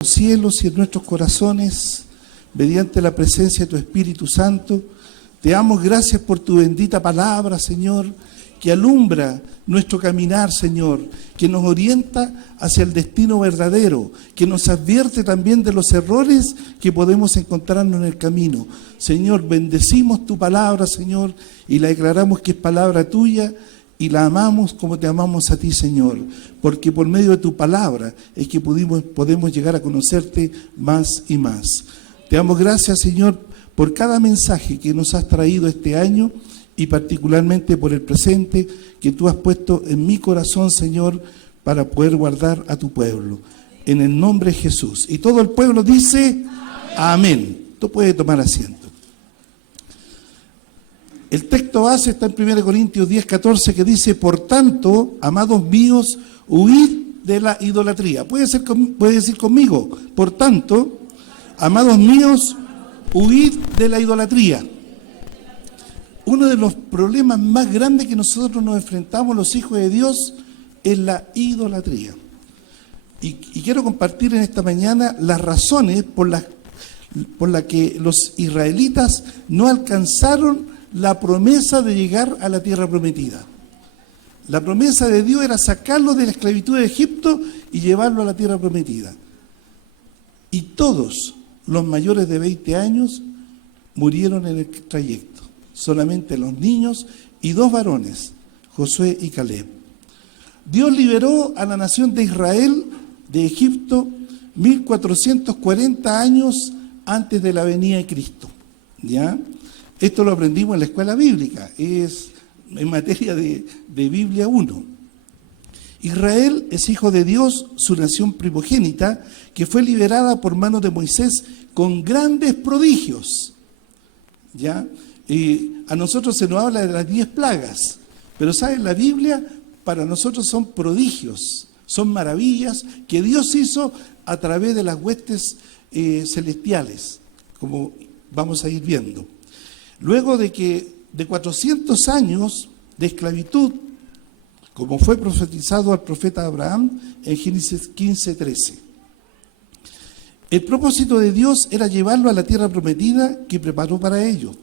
los cielos y en nuestros corazones, mediante la presencia de tu Espíritu Santo. Te damos gracias por tu bendita palabra, Señor, que alumbra nuestro caminar, Señor, que nos orienta hacia el destino verdadero, que nos advierte también de los errores que podemos encontrarnos en el camino. Señor, bendecimos tu palabra, Señor, y la declaramos que es palabra tuya, y la amamos como te amamos a ti, Señor, porque por medio de tu palabra es que podemos llegar a conocerte más y más. Te damos gracias, Señor, por cada mensaje que nos has traído este año y particularmente por el presente que tú has puesto en mi corazón, Señor, para poder guardar a tu pueblo. En el nombre de Jesús. Y todo el pueblo dice, amén. Tú puedes tomar asiento. El texto base está en 1 Corintios 10:14 que dice, por tanto, amados míos, huid de la idolatría. Puede decir conmigo, por tanto, amados míos, huid de la idolatría. Uno de los problemas más grandes que nosotros nos enfrentamos los hijos de Dios es la idolatría. Y quiero compartir en esta mañana las razones por las que los israelitas no alcanzaron la promesa de llegar a la tierra prometida. La promesa de Dios era sacarlos de la esclavitud de Egipto y llevarlos a la tierra prometida. Y todos los mayores de 20 años murieron en el trayecto. Solamente los niños y 2 varones, Josué y Caleb. Dios liberó a la nación de Israel de Egipto 1440 años antes de la venida de Cristo. ¿Ya? Esto lo aprendimos en la escuela bíblica, es en materia de Biblia 1. Israel es hijo de Dios, su nación primogénita, que fue liberada por manos de Moisés con grandes prodigios. ¿Ya? A nosotros se nos habla de las 10 plagas, pero ¿saben? La Biblia para nosotros son prodigios, son maravillas que Dios hizo a través de las huestes celestiales, como vamos a ir viendo. Luego de 400 años de esclavitud, como fue profetizado al profeta Abraham en Génesis 15:13. El propósito de Dios era llevarlo a la tierra prometida que preparó para ellos.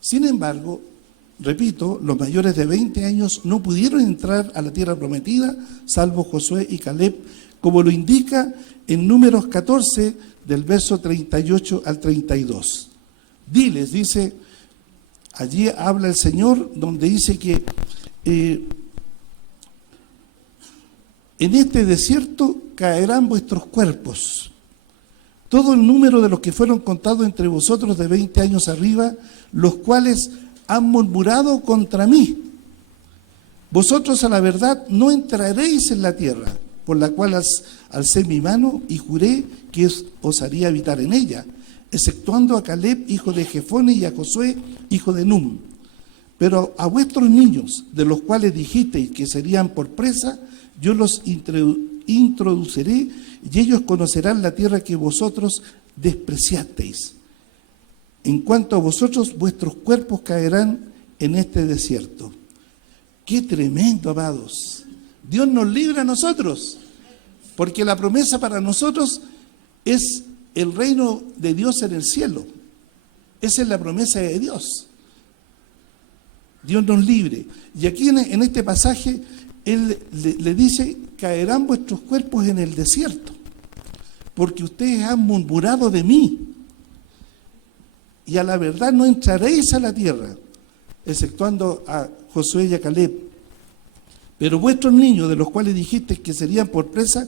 Sin embargo, repito, los mayores de 20 años no pudieron entrar a la tierra prometida, salvo Josué y Caleb, como lo indica en Números 14, del verso 38 al 32. Diles, dice, allí habla el Señor, donde dice que en este desierto caerán vuestros cuerpos. Todo el número de los que fueron contados entre vosotros de 20 años arriba, los cuales han murmurado contra mí. Vosotros a la verdad no entraréis en la tierra, por la cual alcé mi mano y juré que os haría habitar en ella, exceptuando a Caleb, hijo de Jefone, y a Josué, hijo de Num. Pero a vuestros niños, de los cuales dijisteis que serían por presa, yo los introduciré, y ellos conocerán la tierra que vosotros despreciasteis. En cuanto a vosotros, vuestros cuerpos caerán en este desierto. ¡Qué tremendo, amados! Dios nos libra a nosotros, porque la promesa para nosotros es el reino de Dios en el cielo. Esa es la promesa de Dios. Dios nos libre. Y aquí en este pasaje, Él le dice, caerán vuestros cuerpos en el desierto, porque ustedes han murmurado de mí, y a la verdad no entraréis a la tierra, exceptuando a Josué y a Caleb. Pero vuestros niños, de los cuales dijiste que serían por presa,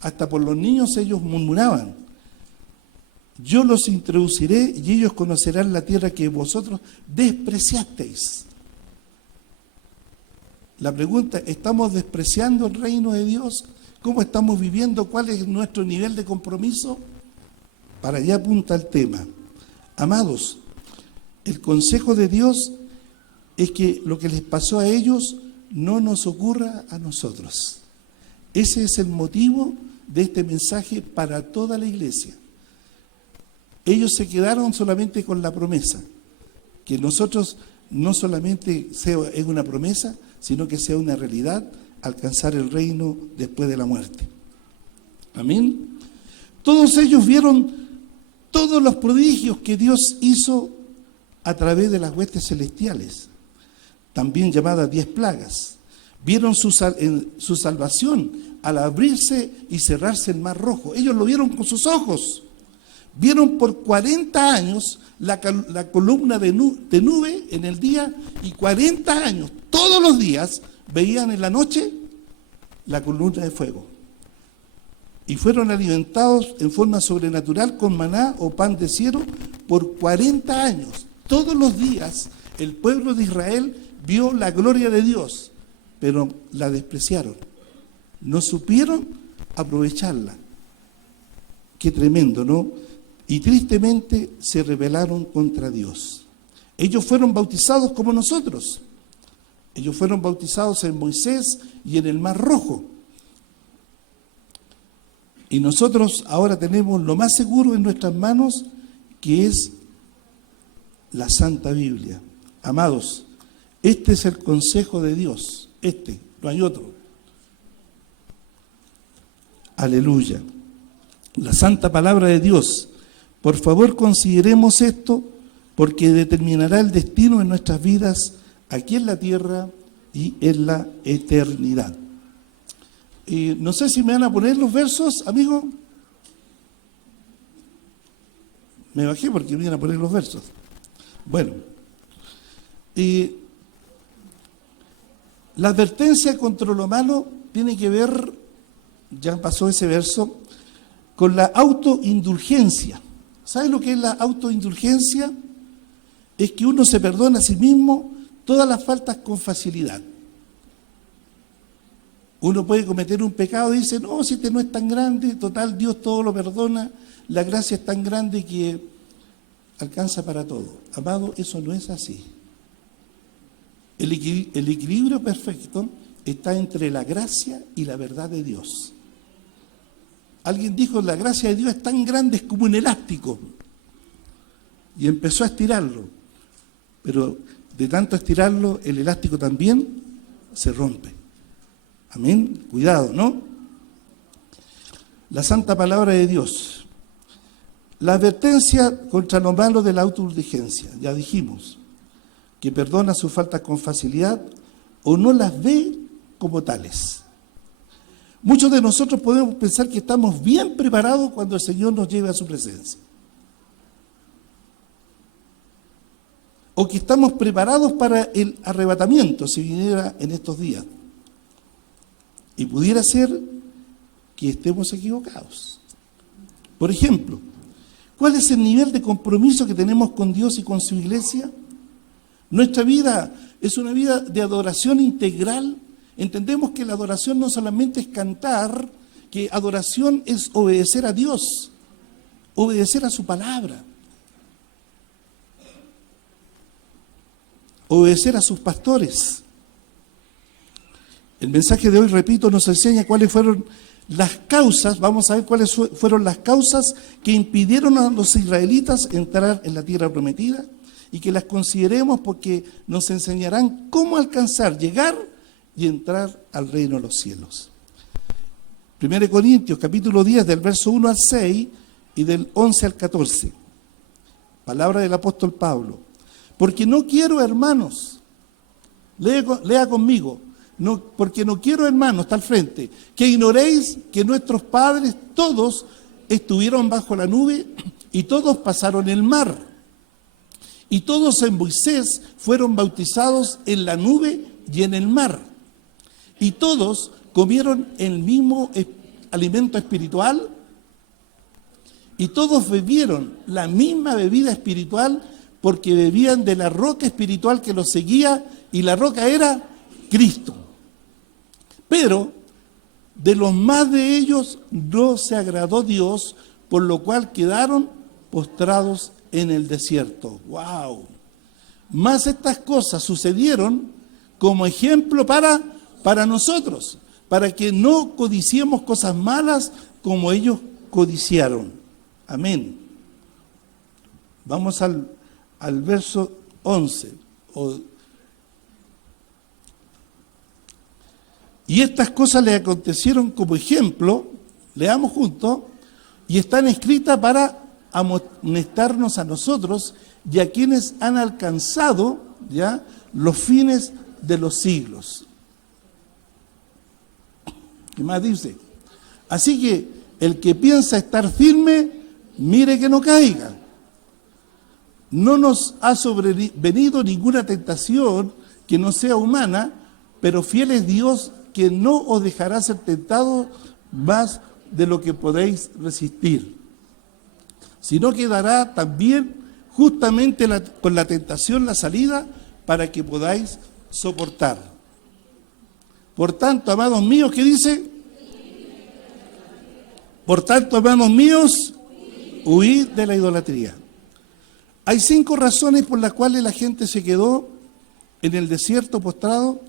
hasta por los niños ellos murmuraban. Yo los introduciré y ellos conocerán la tierra que vosotros despreciasteis. La pregunta, ¿estamos despreciando el reino de Dios? ¿Cómo estamos viviendo? ¿Cuál es nuestro nivel de compromiso? Para allá apunta el tema. Amados, el consejo de Dios es que lo que les pasó a ellos no nos ocurra a nosotros. Ese es el motivo de este mensaje para toda la iglesia. Ellos se quedaron solamente con la promesa, que nosotros no solamente es una promesa, sino que sea una realidad, alcanzar el reino después de la muerte. Amén. Todos ellos vieron todos los prodigios que Dios hizo a través de las huestes celestiales, también llamadas 10 plagas. Vieron su salvación al abrirse y cerrarse el Mar Rojo. Ellos lo vieron con sus ojos. Vieron por 40 años la columna de nube en el día y 40 años, todos los días, veían en la noche la columna de fuego. Y fueron alimentados en forma sobrenatural con maná o pan de cielo por 40 años. Todos los días el pueblo de Israel vio la gloria de Dios, pero la despreciaron. No supieron aprovecharla. Qué tremendo, ¿no? Y tristemente se rebelaron contra Dios. Ellos fueron bautizados como nosotros. Ellos fueron bautizados en Moisés y en el Mar Rojo. Y nosotros ahora tenemos lo más seguro en nuestras manos, que es la Santa Biblia. Amados, este es el consejo de Dios. No hay otro. Aleluya. La Santa Palabra de Dios. Por favor, consideremos esto, porque determinará el destino en nuestras vidas aquí en la tierra y en la eternidad. No sé si me van a poner los versos, amigo. Me bajé porque me iban a poner los versos. Bueno, la advertencia contra lo malo tiene que ver, ya pasó ese verso, con la autoindulgencia. ¿Sabe lo que es la autoindulgencia? Es que uno se perdona a sí mismo todas las faltas con facilidad. Uno puede cometer un pecado y dice, no, si este no es tan grande, total, Dios todo lo perdona, la gracia es tan grande que alcanza para todo. Amado, eso no es así. El equilibrio perfecto está entre la gracia y la verdad de Dios. Alguien dijo, la gracia de Dios es tan grande, es como un elástico. Y empezó a estirarlo. Pero de tanto estirarlo, el elástico también se rompe. Amén. Cuidado, ¿no? La Santa Palabra de Dios. La advertencia contra lo malo de la autoindulgencia. Ya dijimos que perdona sus faltas con facilidad o no las ve como tales. Muchos de nosotros podemos pensar que estamos bien preparados cuando el Señor nos lleve a su presencia. O que estamos preparados para el arrebatamiento, si viniera en estos días. Y pudiera ser que estemos equivocados. Por ejemplo, ¿cuál es el nivel de compromiso que tenemos con Dios y con su iglesia? Nuestra vida es una vida de adoración integral. Entendemos que la adoración no solamente es cantar, que adoración es obedecer a Dios, obedecer a su palabra, obedecer a sus pastores. El mensaje de hoy, repito, nos enseña cuáles fueron las causas, vamos a ver cuáles fueron las causas que impidieron a los israelitas entrar en la tierra prometida y que las consideremos porque nos enseñarán cómo alcanzar, llegar y entrar al reino de los cielos. 1 Corintios, capítulo 10, del verso 1 al 6 y del 11 al 14. Palabra del apóstol Pablo. Porque no quiero, hermanos, lea conmigo, porque no quiero, hermanos, está al frente, que ignoréis que nuestros padres todos estuvieron bajo la nube y todos pasaron el mar. Y todos en Moisés fueron bautizados en la nube y en el mar. Y todos comieron el mismo alimento espiritual y todos bebieron la misma bebida espiritual porque bebían de la roca espiritual que los seguía y la roca era Cristo. Pero de los más de ellos no se agradó Dios, por lo cual quedaron postrados en el desierto. ¡Wow! Más estas cosas sucedieron como ejemplo para nosotros, para que no codiciemos cosas malas como ellos codiciaron. Amén. Vamos al verso 11. Y estas cosas le acontecieron como ejemplo, leamos juntos, y están escritas para amonestarnos a nosotros y a quienes han alcanzado ya los fines de los siglos. ¿Qué más dice? Así que el que piensa estar firme, mire que no caiga. No nos ha sobrevenido ninguna tentación que no sea humana, pero fiel es Dios, que no os dejará ser tentados más de lo que podéis resistir, sino que dará también justamente con la tentación la salida para que podáis soportar. Por tanto, amados míos, ¿qué dice? Por tanto, hermanos míos, huid de la idolatría. Hay 5 razones por las cuales la gente se quedó en el desierto postrado,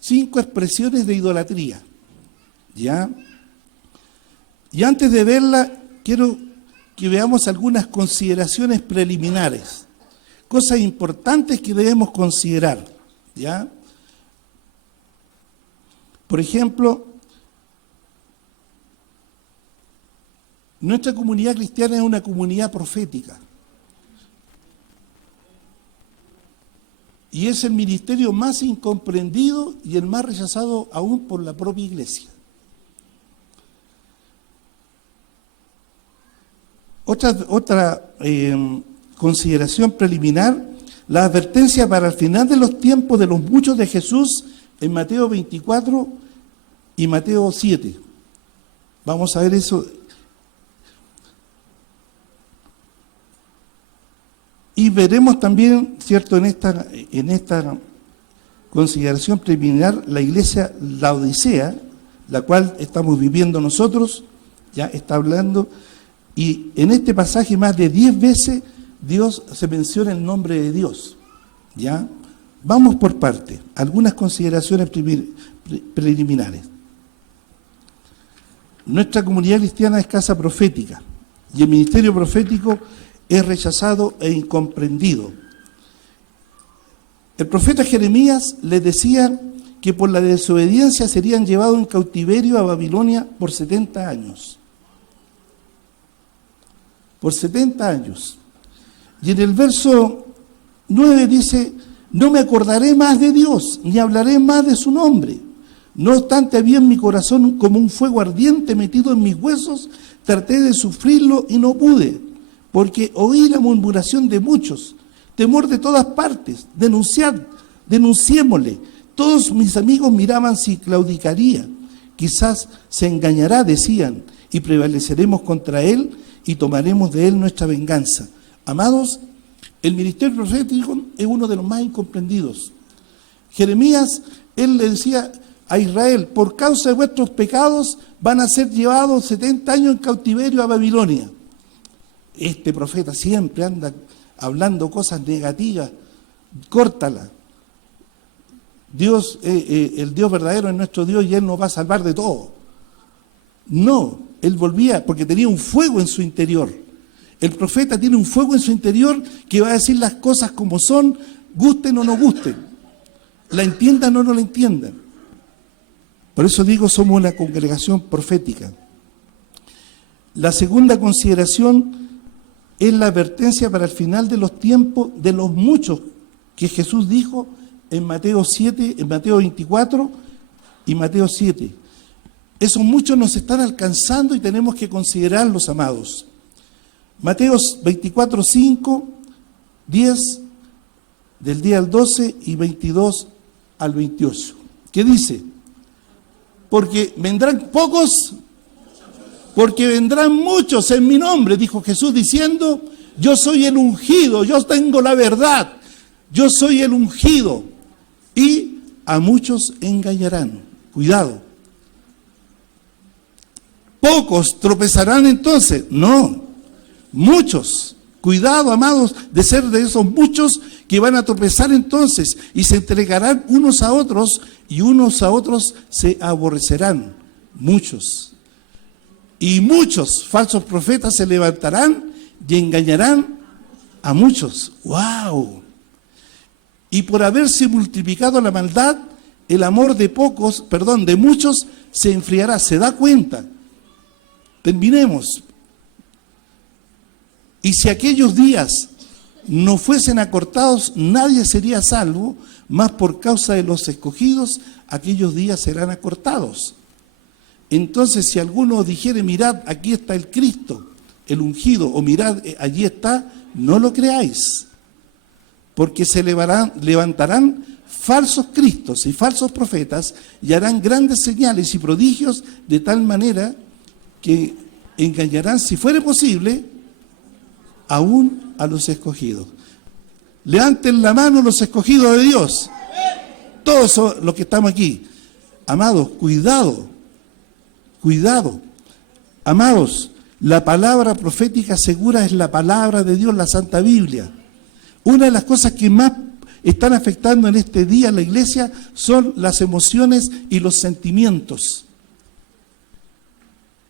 5 expresiones de idolatría. ¿Ya? Y antes de verla, quiero que veamos algunas consideraciones preliminares, cosas importantes que debemos considerar. ¿Ya? Por ejemplo, nuestra comunidad cristiana es una comunidad profética. Y es el ministerio más incomprendido y el más rechazado aún por la propia iglesia. Otra consideración preliminar, la advertencia para el final de los tiempos de los muchos de Jesús en Mateo 24 y Mateo 7. Vamos a ver eso. Y veremos también, ¿cierto?, en esta consideración preliminar, la iglesia Laodicea, la cual estamos viviendo nosotros, ya está hablando, y en este pasaje más de 10 veces Dios se menciona el nombre de Dios. ¿Ya? Vamos por parte, algunas consideraciones preliminares. Nuestra comunidad cristiana es casa profética, y el ministerio profético es rechazado e incomprendido. El profeta Jeremías les decía que por la desobediencia serían llevados en cautiverio a Babilonia por 70 años. Por 70 años. Y en el verso 9 dice, no me acordaré más de Dios, ni hablaré más de su nombre. No obstante, había en mi corazón como un fuego ardiente metido en mis huesos, traté de sufrirlo y no pude. Porque oí la murmuración de muchos, temor de todas partes, denunciémosle. Todos mis amigos miraban si claudicaría, quizás se engañará, decían, y prevaleceremos contra él y tomaremos de él nuestra venganza. Amados, el ministerio profético es uno de los más incomprendidos. Jeremías, él le decía a Israel, por causa de vuestros pecados van a ser llevados 70 años en cautiverio a Babilonia. Este profeta siempre anda hablando cosas negativas, córtala. Dios, el Dios verdadero es nuestro Dios y Él nos va a salvar de todo. No, él volvía porque tenía un fuego en su interior. El profeta tiene un fuego en su interior que va a decir las cosas como son, gusten o no gusten, la entiendan o no la entiendan. Por eso digo, somos una congregación profética. La segunda consideración es la advertencia para el final de los tiempos de los muchos que Jesús dijo en Mateo 7, en Mateo 24 y Mateo 7. Esos muchos nos están alcanzando y tenemos que considerarlos, amados. Mateo 24, 5, 10, del día al 12 y 22 al 28. ¿Qué dice? Porque vendrán pocos, porque vendrán muchos en mi nombre, dijo Jesús diciendo, yo soy el ungido, yo tengo la verdad, yo soy el ungido. Y a muchos engañarán. Cuidado. ¿Pocos tropezarán entonces? No, muchos. Cuidado, amados, de ser de esos muchos que van a tropezar entonces y se entregarán unos a otros y unos a otros se aborrecerán. Muchos. Y muchos falsos profetas se levantarán y engañarán a muchos. ¡Wow! Y por haberse multiplicado la maldad, el amor de muchos se enfriará. ¿Se da cuenta? Terminemos. Y si aquellos días no fuesen acortados, nadie sería salvo, mas por causa de los escogidos, aquellos días serán acortados. Entonces, si alguno dijere, mirad, aquí está el Cristo, el ungido, o mirad, allí está, no lo creáis, porque se levantarán falsos cristos y falsos profetas y harán grandes señales y prodigios de tal manera que engañarán, si fuere posible, aún a los escogidos. Levanten la mano los escogidos de Dios. Todos los que estamos aquí. Amados, cuidado. Amados, la palabra profética segura es la palabra de Dios, la Santa Biblia. Una de las cosas que más están afectando en este día a la iglesia son las emociones y los sentimientos.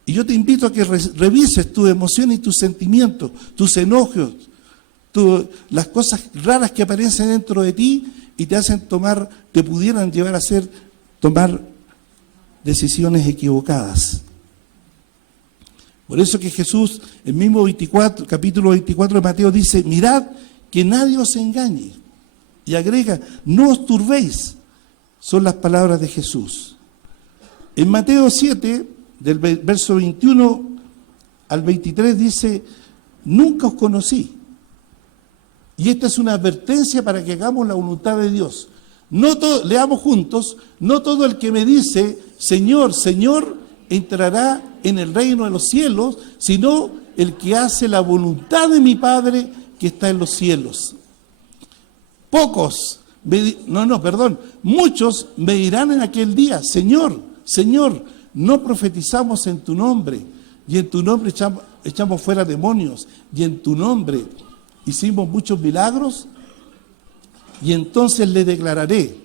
Y yo te invito a que revises tus emociones y tus sentimientos, tus enojos, las cosas raras que aparecen dentro de ti y te pudieran llevar a tomar decisiones equivocadas. Por eso que Jesús, el mismo capítulo 24 de Mateo dice, mirad que nadie os engañe. Y agrega, no os turbéis. Son las palabras de Jesús. En Mateo 7, del verso 21 al 23 dice, nunca os conocí. Y esta es una advertencia para que hagamos la voluntad de Dios. Leamos juntos, no todo el que me dice, Señor, Señor, entrará en el reino de los cielos, sino el que hace la voluntad de mi Padre que está en los cielos. Muchos me dirán en aquel día, Señor, Señor, no profetizamos en tu nombre, y en tu nombre echamos fuera demonios, y en tu nombre hicimos muchos milagros. Y entonces le declararé,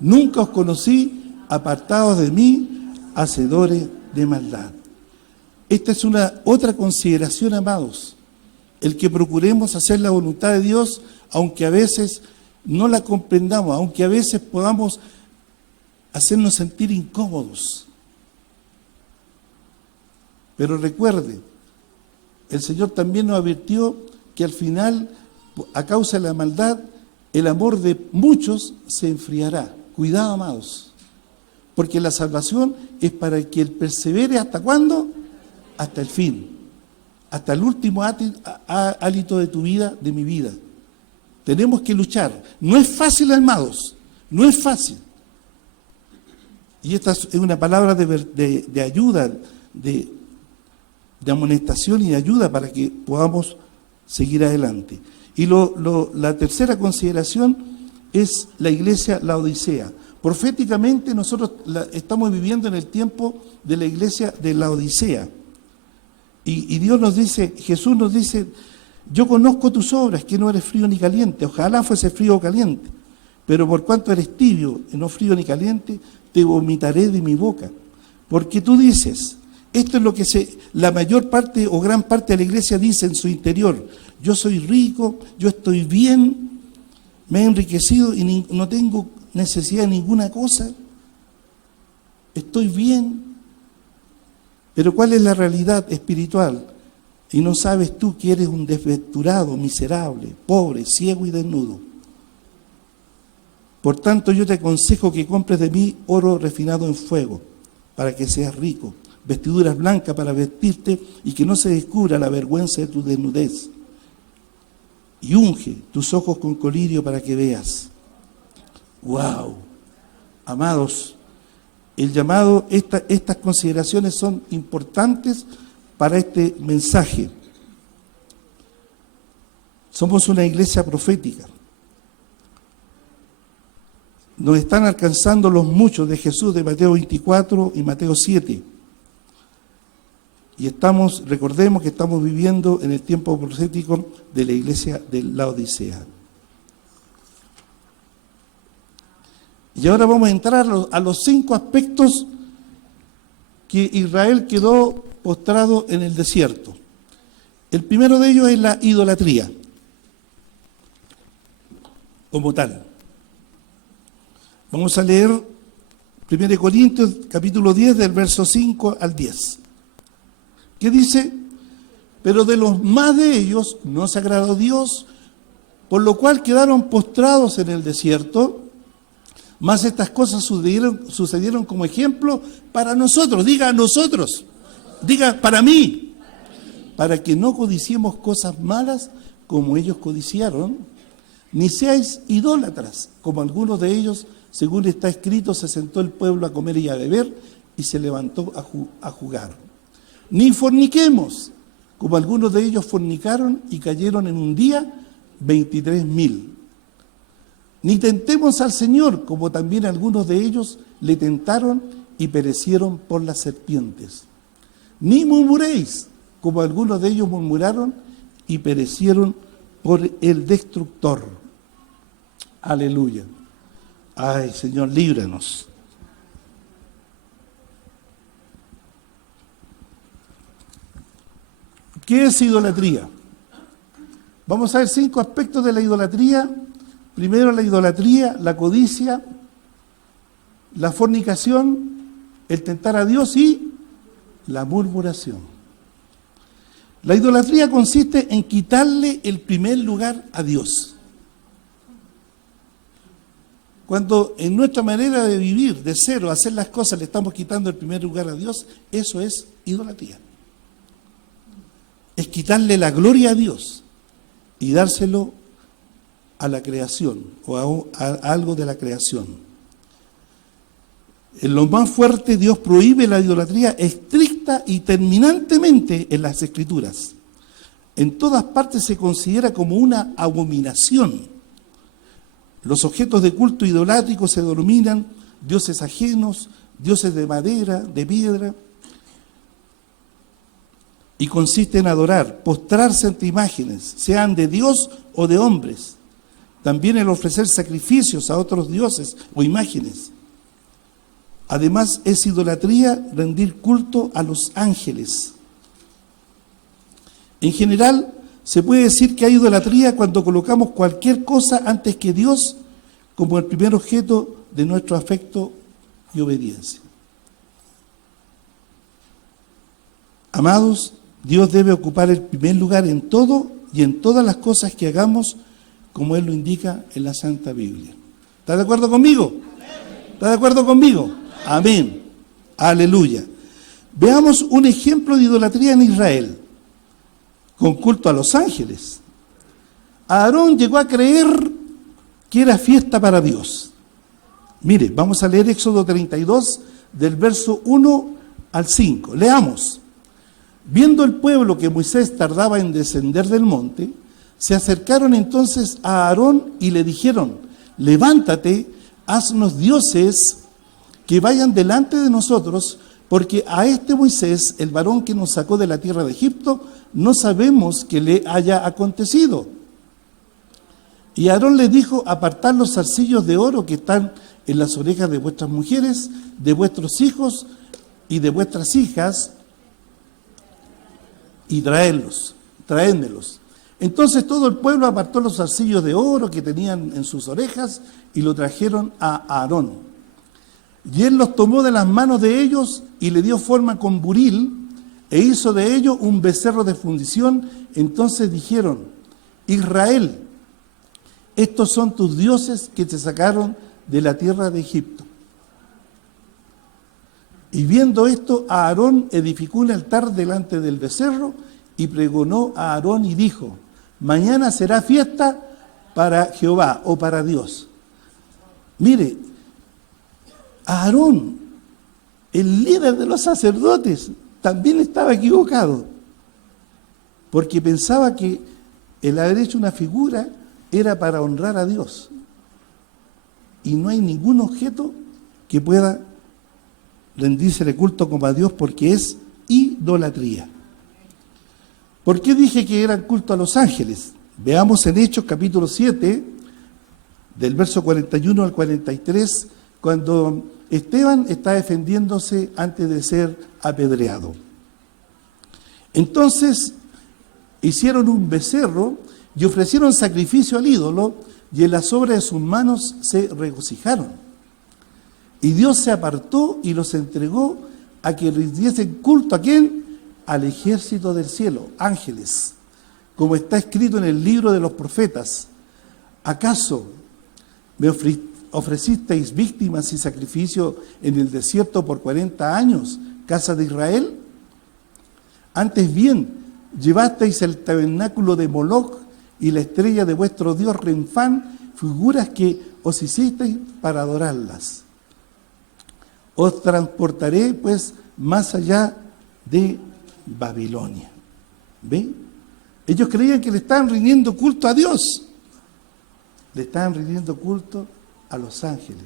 nunca os conocí, apartados de mí, hacedores de maldad. Esta es una otra consideración, amados, el que procuremos hacer la voluntad de Dios, aunque a veces no la comprendamos, aunque a veces podamos hacernos sentir incómodos. Pero recuerde, el Señor también nos advirtió que al final, a causa de la maldad, el amor de muchos se enfriará. Cuidado, amados, porque la salvación es para que Él persevere, ¿hasta cuándo? Hasta el fin, hasta el último hálito de tu vida, de mi vida. Tenemos que luchar. No es fácil, amados, no es fácil. Y esta es una palabra de ayuda, de amonestación y de ayuda para que podamos seguir adelante. Y la tercera consideración es la iglesia Laodicea. Proféticamente nosotros estamos viviendo en el tiempo de la iglesia de Laodicea. Y Dios nos dice, Jesús nos dice, yo conozco tus obras, que no eres frío ni caliente. Ojalá fuese frío o caliente. Pero por cuanto eres tibio, no frío ni caliente, te vomitaré de mi boca. Porque tú dices, esto es lo que la mayor parte o gran parte de la iglesia dice en su interior. Yo soy rico, yo estoy bien, me he enriquecido y no tengo necesidad de ninguna cosa. Estoy bien. Pero ¿cuál es la realidad espiritual? Y no sabes tú que eres un desventurado, miserable, pobre, ciego y desnudo. Por tanto, yo te aconsejo que compres de mí oro refinado en fuego, para que seas rico, vestiduras blancas para vestirte y que no se descubra la vergüenza de tu desnudez. Y unge tus ojos con colirio para que veas. ¡Wow! Amados, el llamado, estas consideraciones son importantes para este mensaje. Somos una iglesia profética. Nos están alcanzando los muchos de Jesús de Mateo 24 y Mateo 7. Y recordemos que estamos viviendo en el tiempo profético de la iglesia de Laodicea. Y ahora vamos a entrar a los 5 aspectos que Israel quedó postrado en el desierto. El primero de ellos es la idolatría, como tal. Vamos a leer 1 Corintios capítulo 10 del verso 5 al 10. ¿Qué dice? Pero de los más de ellos no se agradó Dios, por lo cual quedaron postrados en el desierto. Mas estas cosas sucedieron como ejemplo para nosotros. Diga a nosotros, diga para mí, para que no codiciemos cosas malas como ellos codiciaron, ni seáis idólatras, como algunos de ellos, según está escrito, se sentó el pueblo a comer y a beber, y se levantó a jugar. Ni forniquemos, como algunos de ellos fornicaron y cayeron en un día 23,000. Ni tentemos al Señor, como también algunos de ellos le tentaron y perecieron por las serpientes. Ni murmuréis, como algunos de ellos murmuraron y perecieron por el destructor. Aleluya. Ay, Señor, líbranos. ¿Qué es idolatría? Vamos a ver 5 aspectos de la idolatría. Primero, la idolatría, la codicia, la fornicación, el tentar a Dios y la murmuración. La idolatría consiste en quitarle el primer lugar a Dios. Cuando en nuestra manera de vivir, de ser o hacer las cosas, le estamos quitando el primer lugar a Dios, eso es idolatría. Es quitarle la gloria a Dios y dárselo a la creación o a algo de la creación. En lo más fuerte, Dios prohíbe la idolatría estricta y terminantemente en las Escrituras. En todas partes se considera como una abominación. Los objetos de culto idolátrico se denominan dioses ajenos, dioses de madera, de piedra, y consiste en adorar, postrarse ante imágenes, sean de Dios o de hombres. También el ofrecer sacrificios a otros dioses o imágenes. Además, es idolatría rendir culto a los ángeles. En general, se puede decir que hay idolatría cuando colocamos cualquier cosa antes que Dios como el primer objeto de nuestro afecto y obediencia. Amados, Dios debe ocupar el primer lugar en todo y en todas las cosas que hagamos, como Él lo indica en la Santa Biblia. ¿Está de acuerdo conmigo? ¿Está de acuerdo conmigo? Amén. Aleluya. Veamos un ejemplo de idolatría en Israel, con culto a los ángeles. Aarón llegó a creer que era fiesta para Dios. Mire, vamos a leer Éxodo 32, del verso 1 al 5. Leamos. Viendo el pueblo que Moisés tardaba en descender del monte, se acercaron entonces a Aarón y le dijeron: levántate, haznos dioses que vayan delante de nosotros, porque a este Moisés, el varón que nos sacó de la tierra de Egipto, no sabemos que le haya acontecido. Y Aarón les dijo: apartad los zarcillos de oro que están en las orejas de vuestras mujeres, de vuestros hijos y de vuestras hijas, y traédmelos. Entonces todo el pueblo apartó los zarcillos de oro que tenían en sus orejas y lo trajeron a Aarón. Y él los tomó de las manos de ellos y le dio forma con buril e hizo de ello un becerro de fundición. Entonces dijeron: Israel, estos son tus dioses que te sacaron de la tierra de Egipto. Y viendo esto, Aarón edificó un altar delante del becerro y pregonó a Aarón y dijo: mañana será fiesta para Jehová o para Dios. Mire, Aarón, el líder de los sacerdotes, también estaba equivocado, porque pensaba que el haber hecho una figura era para honrar a Dios. Y no hay ningún objeto que pueda rendírsele culto como a Dios, porque es idolatría. ¿Por qué dije que eran culto a los ángeles? Veamos en Hechos capítulo 7, del verso 41 al 43, cuando Esteban está defendiéndose antes de ser apedreado. Entonces hicieron un becerro y ofrecieron sacrificio al ídolo, y en las obras de sus manos se regocijaron. Y Dios se apartó y los entregó a que rindiesen culto. ¿A quién? al ejército del cielo, ángeles, como está escrito en el libro de los profetas. ¿Acaso me ofrecisteis víctimas y sacrificios en el desierto por 40 años, casa de Israel? Antes bien, llevasteis el tabernáculo de Moloc y la estrella de vuestro dios Renfán, figuras que os hicisteis para adorarlas. Os transportaré, pues, más allá de Babilonia. ¿Ven? Ellos creían que le estaban rindiendo culto a Dios. Le estaban rindiendo culto a los ángeles.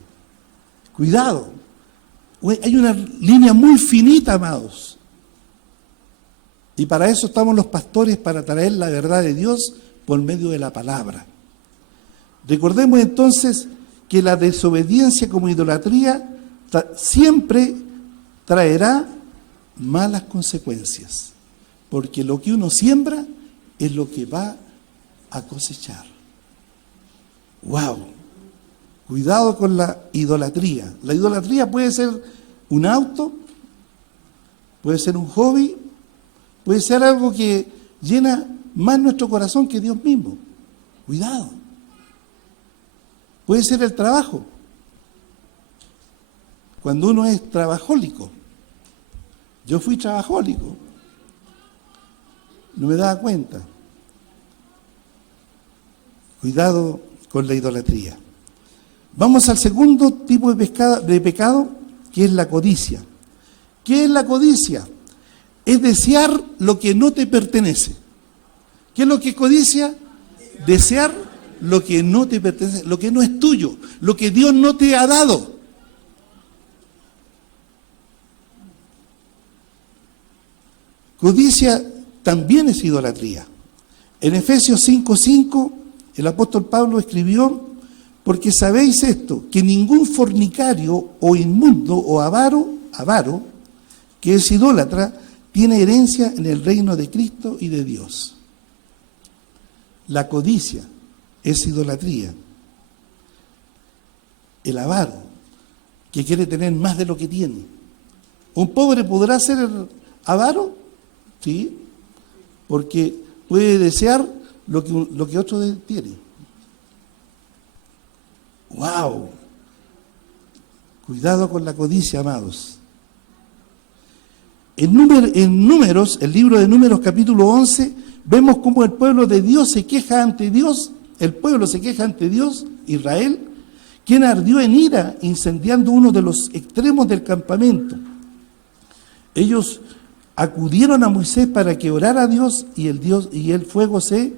Cuidado. Hay una línea muy finita, amados. Y para eso estamos los pastores, para traer la verdad de Dios por medio de la palabra. Recordemos entonces que la desobediencia como idolatría siempre traerá malas consecuencias, porque lo que uno siembra es lo que va a cosechar. ¡Wow! Cuidado con la idolatría. La idolatría puede ser un auto, puede ser un hobby, puede ser algo que llena más nuestro corazón que Dios mismo. Cuidado. Puede ser el trabajo. Cuando uno es trabajólico. Yo fui trabajólico. No me daba cuenta. Cuidado con la idolatría. Vamos al segundo tipo de pecado, que es la codicia. ¿Qué es la codicia? Es desear lo que no te pertenece. ¿Qué es lo que es codicia? Desear lo que no te pertenece, lo que no es tuyo, lo que Dios no te ha dado. Codicia también es idolatría. En Efesios 5:5, el apóstol Pablo escribió: porque sabéis esto, que ningún fornicario o inmundo o avaro, que es idólatra, tiene herencia en el reino de Cristo y de Dios. La codicia es idolatría. El avaro, que quiere tener más de lo que tiene. ¿Un pobre podrá ser avaro? Sí, porque puede desear lo que otro tiene. ¡Wow! Cuidado con la codicia, amados. En Números, el libro de Números capítulo 11, vemos cómo el pueblo de Dios se queja ante Dios, el pueblo se queja ante Dios, Israel, quien ardió en ira incendiando uno de los extremos del campamento. Ellos acudieron a Moisés para que orara a Dios y el fuego se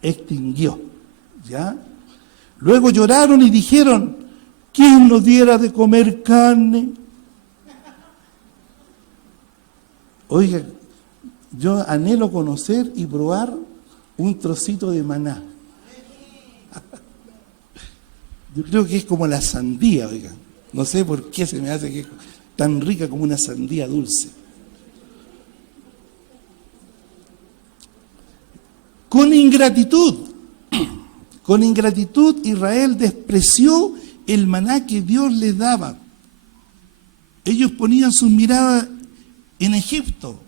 extinguió. ¿Ya? Luego lloraron y dijeron: ¿quién nos diera de comer carne? Oiga, yo anhelo conocer y probar un trocito de maná. Yo creo que es como la sandía, oiga. No sé por qué se me hace que es tan rica como una sandía dulce. Con ingratitud Israel despreció el maná que Dios les daba. Ellos ponían sus miradas en Egipto,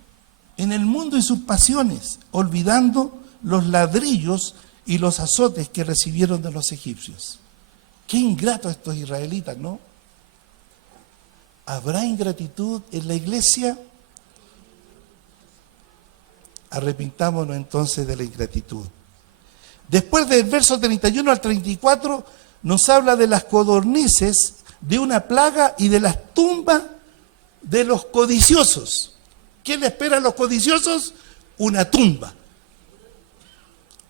en el mundo y sus pasiones, olvidando los ladrillos y los azotes que recibieron de los egipcios. Qué ingratos estos israelitas, ¿no? ¿Habrá ingratitud en la iglesia? Arrepintámonos entonces de la ingratitud. Después del verso 31 al 34 nos habla de las codornices, de una plaga y de las tumbas de los codiciosos. ¿Qué le espera a los codiciosos? Una tumba.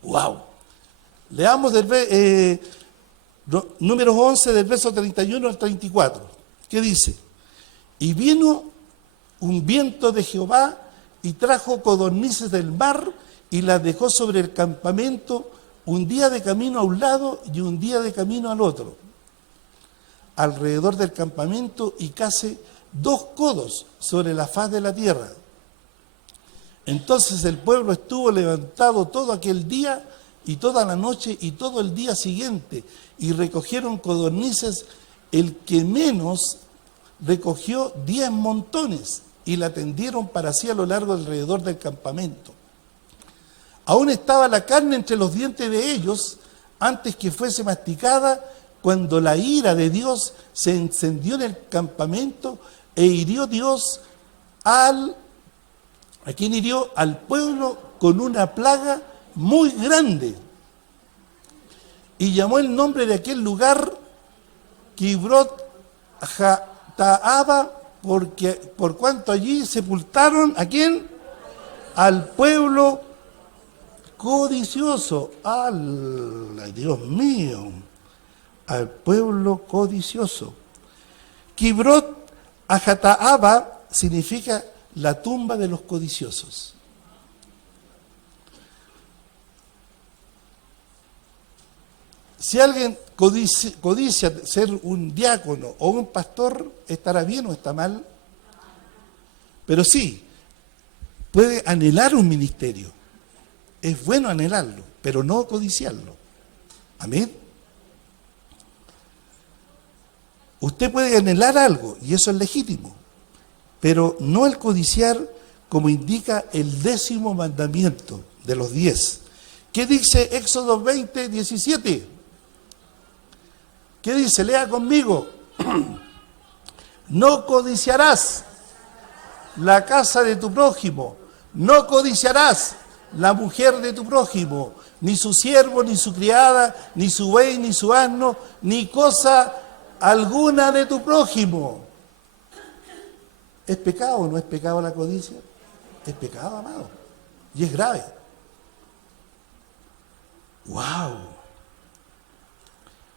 ¡Wow! Leamos Números 11 del verso 31 al 34. ¿Qué dice? Y vino un viento de Jehová y trajo codornices del mar y las dejó sobre el campamento un día de camino a un lado y un día de camino al otro, alrededor del campamento y casi 2 codos sobre la faz de la tierra. Entonces el pueblo estuvo levantado todo aquel día y toda la noche y todo el día siguiente, y recogieron codornices, el que menos recogió 10 montones, y la tendieron para sí a lo largo alrededor del campamento. Aún estaba la carne entre los dientes de ellos antes que fuese masticada, cuando la ira de Dios se encendió en el campamento e hirió Dios ¿a quién hirió? Al pueblo con una plaga muy grande. Y llamó el nombre de aquel lugar Kibrot Hataava, por cuanto allí sepultaron ¿a quién? Al pueblo codicioso. ¡Ay, Dios mío! Al pueblo codicioso. Kibrot Hataava significa la tumba de los codiciosos. Si alguien codicia ser un diácono o un pastor, ¿estará bien o está mal? Pero sí, puede anhelar un ministerio. Es bueno anhelarlo, pero no codiciarlo. Amén. Usted puede anhelar algo y eso es legítimo, pero no el codiciar, como indica el 10º mandamiento de los 10. ¿Qué dice Éxodo 20, 17? ¿Qué dice? Lea conmigo. No codiciarás la casa de tu prójimo, no codiciarás la mujer de tu prójimo, ni su siervo, ni su criada, ni su buey, ni su asno, ni cosa alguna de tu prójimo. ¿Es pecado o no es pecado la codicia? Es pecado, amado, y es grave. ¡Wow!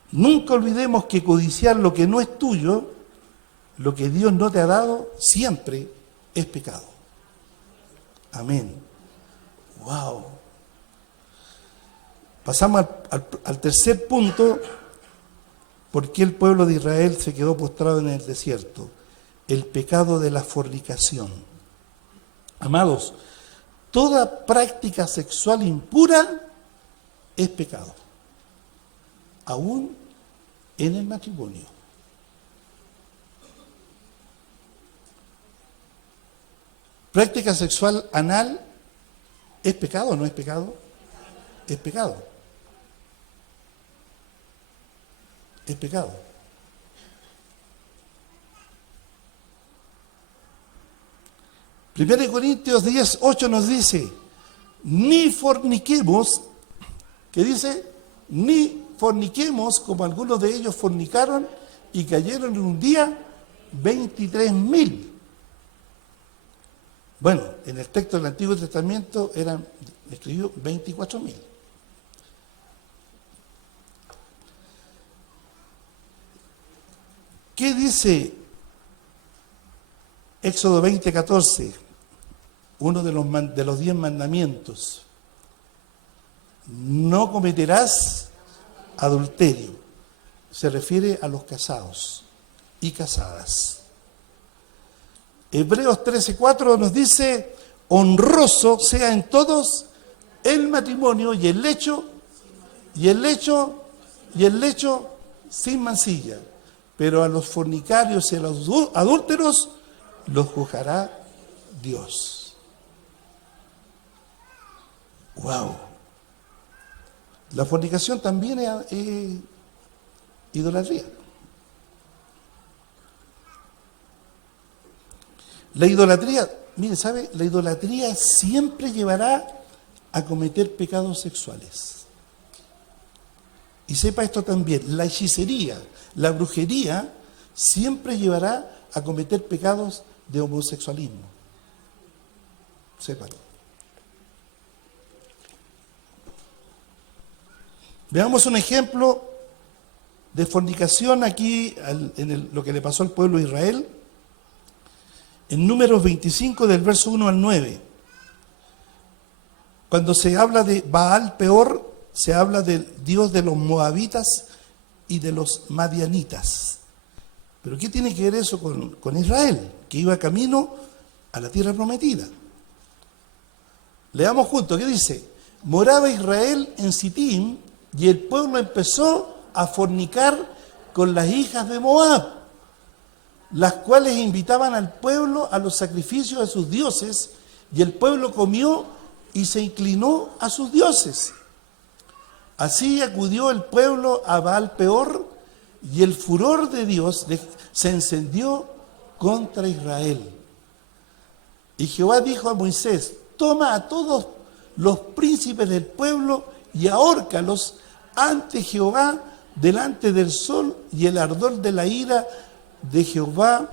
Nunca olvidemos que codiciar lo que no es tuyo, lo que Dios no te ha dado, siempre es pecado. Amén. ¡Wow! Pasamos al tercer punto. ¿Por qué el pueblo de Israel se quedó postrado en el desierto? El pecado de la fornicación. Amados, toda práctica sexual impura es pecado, aún en el matrimonio. Práctica sexual anal, ¿es pecado o no es pecado? Es pecado. Es pecado. Primero de Corintios 10, 8 nos dice, ni forniquemos, ¿qué dice? Ni forniquemos como algunos de ellos fornicaron y cayeron en un día 23.000. Bueno, en el texto del Antiguo Testamento escribió 24.000. ¿Qué dice Éxodo 20, 14? Uno de los 10 mandamientos. No cometerás adulterio. Se refiere a los casados y casadas. Hebreos 13:4 nos dice, honroso sea en todos el matrimonio y el lecho sin mancilla, pero a los fornicarios y a los adúlteros los juzgará Dios. ¡Wow! La fornicación también es idolatría. La idolatría, mire, ¿sabe? La idolatría siempre llevará a cometer pecados sexuales. Y sepa esto también, la hechicería, la brujería, siempre llevará a cometer pecados de homosexualismo. Sépalo. Veamos un ejemplo de fornicación aquí en lo que le pasó al pueblo de Israel. En Números 25, del verso 1 al 9. Cuando se habla de Baal Peor, se habla del dios de los moabitas y de los madianitas. ¿Pero qué tiene que ver eso con Israel, que iba camino a la tierra prometida? Leamos juntos, ¿qué dice? Moraba Israel en Sitim y el pueblo empezó a fornicar con las hijas de Moab. las cuales invitaban al pueblo a los sacrificios a sus dioses, y el pueblo comió y se inclinó a sus dioses. Así acudió el pueblo a Baal Peor, y el furor de Dios se encendió contra Israel. Y Jehová dijo a Moisés: toma a todos los príncipes del pueblo y ahórcalos ante Jehová delante del sol, y el ardor de la ira de Jehová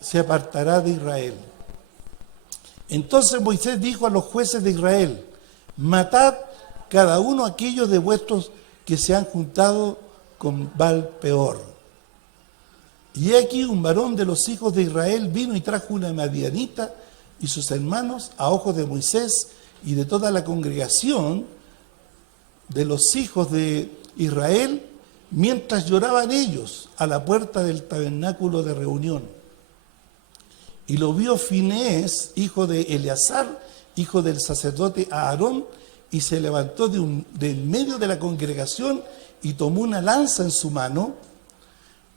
se apartará de Israel. Entonces Moisés dijo a los jueces de Israel: matad cada uno aquellos de vuestros que se han juntado con Baal Peor. Y he aquí un varón de los hijos de Israel vino y trajo una madianita y sus hermanos a ojos de Moisés y de toda la congregación de los hijos de Israel, mientras lloraban ellos a la puerta del tabernáculo de reunión. Y lo vio Finehés, hijo de Eleazar, hijo del sacerdote Aarón, y se levantó de en medio de la congregación y tomó una lanza en su mano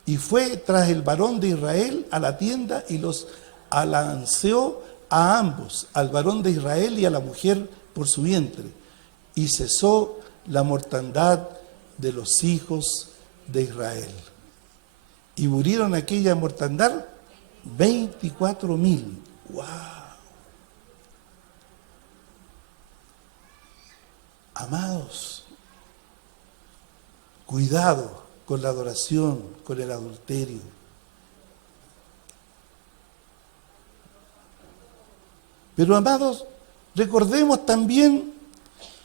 y fue tras el varón de Israel a la tienda y los alanceó a ambos, al varón de Israel y a la mujer por su vientre. Y cesó la mortandad de los hijos de Israel. Y murieron aquella mortandad 24,000. ¡Wow! Amados, cuidado con la adoración, con el adulterio. Pero amados, recordemos también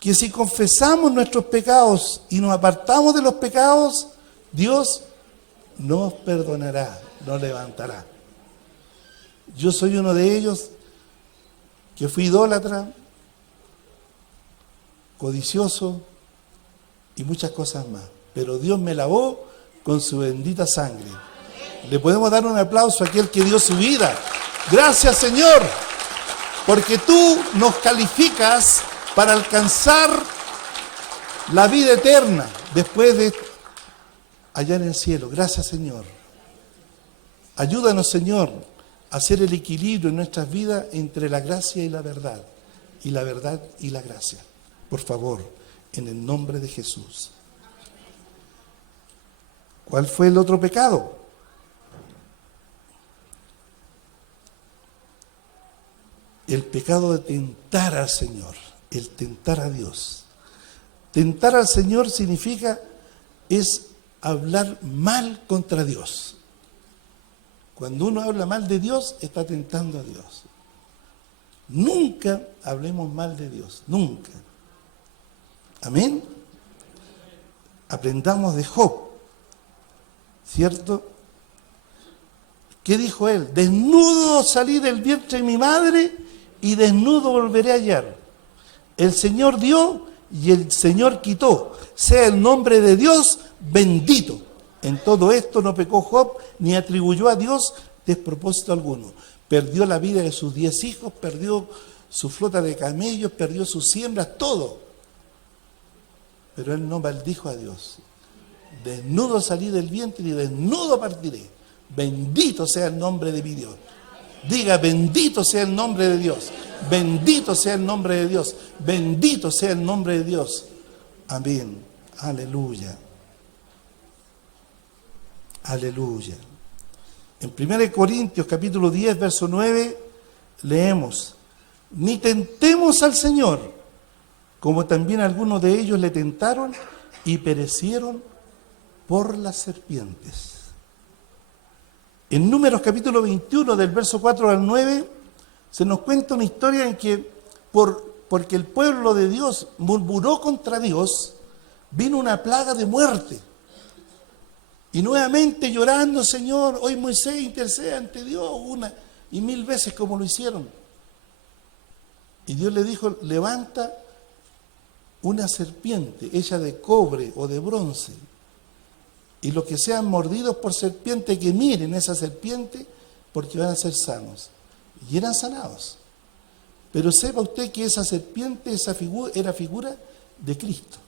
que si confesamos nuestros pecados y nos apartamos de los pecados, Dios nos perdonará, nos levantará. Yo soy uno de ellos que fui idólatra, codicioso y muchas cosas más. Pero Dios me lavó con su bendita sangre. Le podemos dar un aplauso a aquel que dio su vida. Gracias, Señor, porque tú nos calificas para alcanzar la vida eterna después de allá en el cielo. Gracias, Señor. Ayúdanos, Señor, a hacer el equilibrio en nuestras vidas entre la gracia y la verdad y la gracia. Por favor, en el nombre de Jesús. ¿Cuál fue el otro pecado? El pecado de tentar al Señor, el tentar a Dios. Tentar al Señor significa, es hablar mal contra Dios. Cuando uno habla mal de Dios, está tentando a Dios. Nunca hablemos mal de Dios, nunca. Amén. Aprendamos de Job, ¿cierto? ¿Qué dijo él? Desnudo salí del vientre de mi madre y desnudo volveré a hallar. El Señor dio y el Señor quitó. Sea el nombre de Dios bendito. En todo esto no pecó Job ni atribuyó a Dios despropósito alguno. Perdió la vida de sus 10 hijos, perdió su flota de camellos, perdió sus siembras, todo. Pero él no maldijo a Dios. Desnudo salí del vientre y desnudo partiré. Bendito sea el nombre de mi Dios. Diga, bendito sea el nombre de Dios. Bendito sea el nombre de Dios. Bendito sea el nombre de Dios. Amén. Aleluya. Aleluya. En 1 Corintios capítulo 10, verso 9, leemos: ni tentemos al Señor, como también algunos de ellos le tentaron y perecieron por las serpientes. En Números capítulo 21, del verso 4 al 9, se nos cuenta una historia en que porque el pueblo de Dios murmuró contra Dios, vino una plaga de muerte. Y nuevamente llorando, Señor, hoy Moisés intercede ante Dios una y 1000 veces como lo hicieron. Y Dios le dijo: levanta una serpiente hecha de cobre o de bronce, y los que sean mordidos por serpiente, que miren esa serpiente, porque van a ser sanos. Y eran sanados. Pero sepa usted que esa serpiente, era figura de Cristo.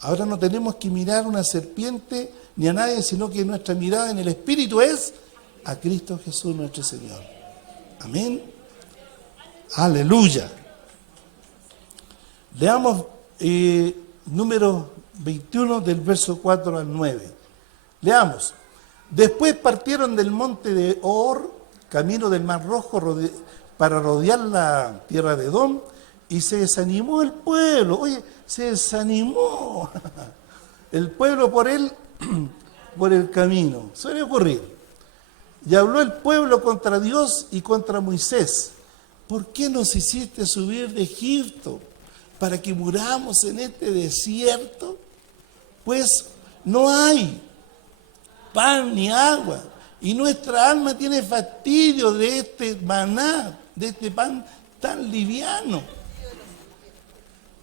Ahora no tenemos que mirar una serpiente ni a nadie, sino que nuestra mirada en el Espíritu es a Cristo Jesús nuestro Señor. Amén. Aleluya. Leamos número 21 del verso 4 al 9. Leamos. Después partieron del monte de Hor, camino del Mar Rojo, para rodear la tierra de Edom, y se desanimó el pueblo. Oye, se desanimó el pueblo por el camino. Suele ocurrir. Y habló el pueblo contra Dios y contra Moisés. ¿Por qué nos hiciste subir de Egipto para que muramos en este desierto? Pues no hay pan ni agua, y nuestra alma tiene fastidio de este maná, de este pan tan liviano.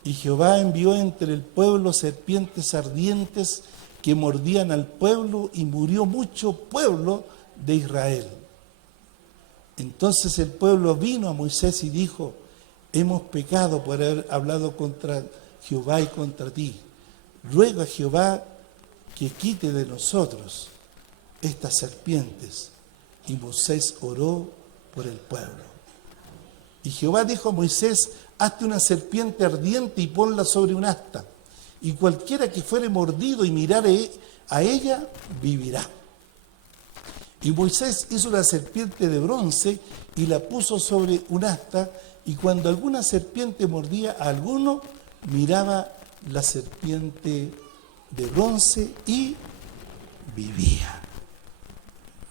Y Jehová envió entre el pueblo serpientes ardientes que mordían al pueblo, y murió mucho pueblo de Israel. Entonces el pueblo vino a Moisés y dijo: hemos pecado por haber hablado contra Jehová y contra ti. Ruega a Jehová que quite de nosotros estas serpientes. Y Moisés oró por el pueblo. Y Jehová dijo a Moisés: hazte una serpiente ardiente y ponla sobre un asta, y cualquiera que fuere mordido y mirare a ella, vivirá. Y Moisés hizo una serpiente de bronce y la puso sobre un asta, y cuando alguna serpiente mordía a alguno, miraba la serpiente de bronce y vivía.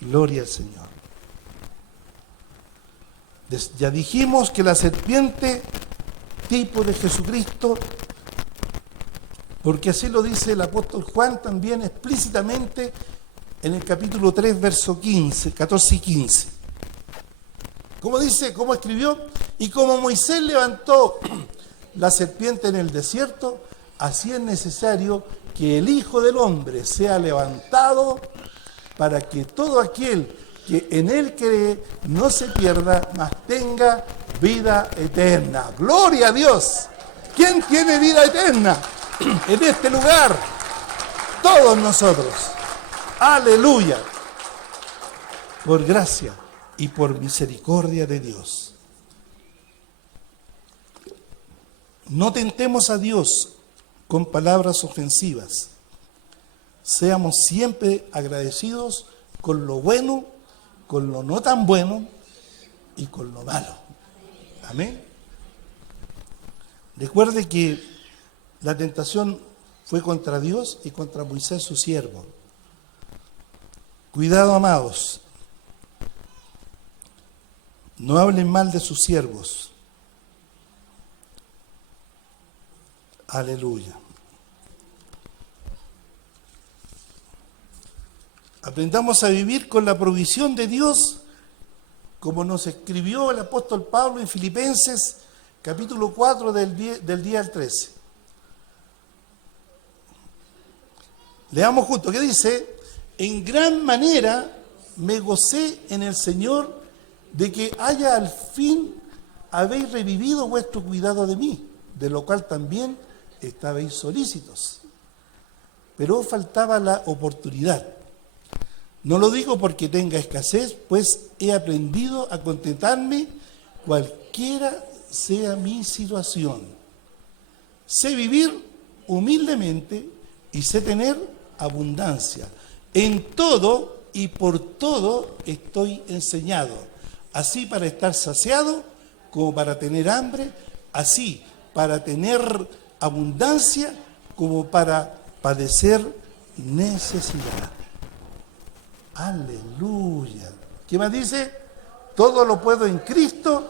Gloria al Señor. Ya dijimos que la serpiente, tipo de Jesucristo, porque así lo dice el apóstol Juan también explícitamente en el capítulo 3, verso 14 y 15. ¿Cómo dice? ¿Cómo escribió? Y como Moisés levantó la serpiente en el desierto, así es necesario que el Hijo del Hombre sea levantado, para que todo aquel que en él cree no se pierda, mas tenga vida eterna. ¡Gloria a Dios! ¿Quién tiene vida eterna en este lugar? Todos nosotros. ¡Aleluya! Por gracia y por misericordia de Dios. No tentemos a Dios con palabras ofensivas. Seamos siempre agradecidos con lo bueno, con lo no tan bueno y con lo malo. Amén. Recuerde que la tentación fue contra Dios y contra Moisés, su siervo. Cuidado, amados. No hablen mal de sus siervos. Aleluya. Aprendamos a vivir con la provisión de Dios, como nos escribió el apóstol Pablo en Filipenses, capítulo 4, del día al 13. Leamos juntos, ¿qué dice? En gran manera me gocé en el Señor de que haya al fin habéis revivido vuestro cuidado de mí, de lo cual también estabais solícitos. Pero os faltaba la oportunidad. No lo digo porque tenga escasez, pues he aprendido a contentarme cualquiera sea mi situación. Sé vivir humildemente y sé tener abundancia. En todo y por todo estoy enseñado, así para estar saciado como para tener hambre, así para tener abundancia como para padecer necesidad. Aleluya. ¿Qué más dice? Todo lo puedo en Cristo